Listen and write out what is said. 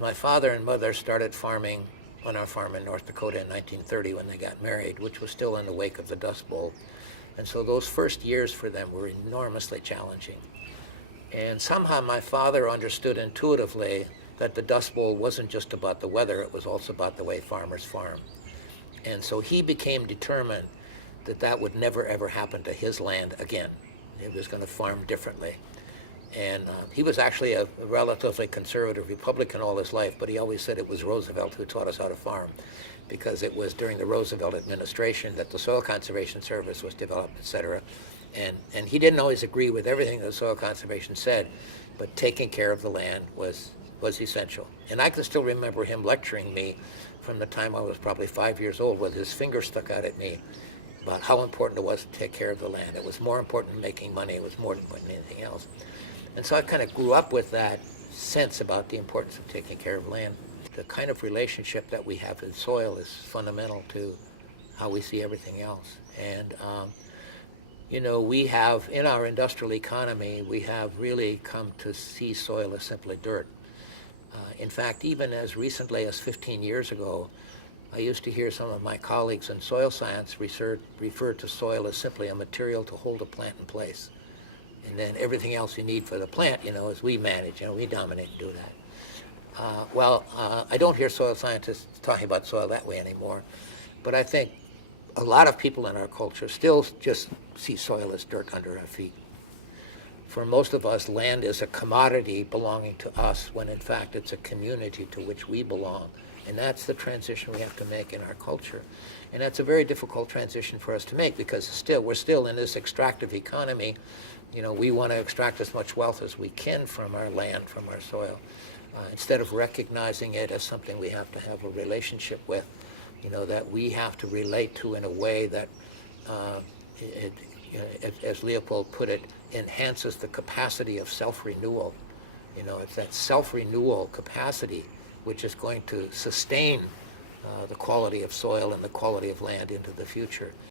My father and mother started farming on our farm in North Dakota in 1930 when they got married, which was still in the wake of the Dust Bowl. And so those first years for them were enormously challenging. And somehow my father understood intuitively that the Dust Bowl wasn't just about the weather, it was also about the way farmers farm. And so he became determined that that would never ever happen to his land again. He was going to farm differently. And he was actually a relatively conservative Republican all his life, but he always said it was Roosevelt who taught us how to farm, because it was during the Roosevelt administration that the Soil Conservation Service was developed, et cetera. And he didn't always agree with everything the Soil Conservation said, but taking care of the land was essential. And I can still remember him lecturing me from the time I was probably 5 years old with his finger stuck out at me about how important it was to take care of the land. It was more important than making money. It was more important than anything else. And so I kind of grew up with that sense about the importance of taking care of land. The kind of relationship that we have with soil is fundamental to how we see everything else. And, we have, in our industrial economy, we have really come to see soil as simply dirt. In fact, even as recently as 15 years ago, I used to hear some of my colleagues in soil science refer to soil as simply a material to hold a plant in place. And then everything else you need for the plant, is we manage, we dominate and do that. I don't hear soil scientists talking about soil that way anymore, but I think a lot of people in our culture still just see soil as dirt under our feet. For most of us, land is a commodity belonging to us when in fact it's a community to which we belong. And that's the transition we have to make in our culture. And that's a very difficult transition for us to make because we're still in this extractive economy. We want to extract as much wealth as we can from our land, from our soil, instead of recognizing it as something we have to have a relationship with, that we have to relate to in a way that, as Leopold put it, enhances the capacity of self-renewal. It's that self-renewal capacity which is going to sustain the quality of soil and the quality of land into the future.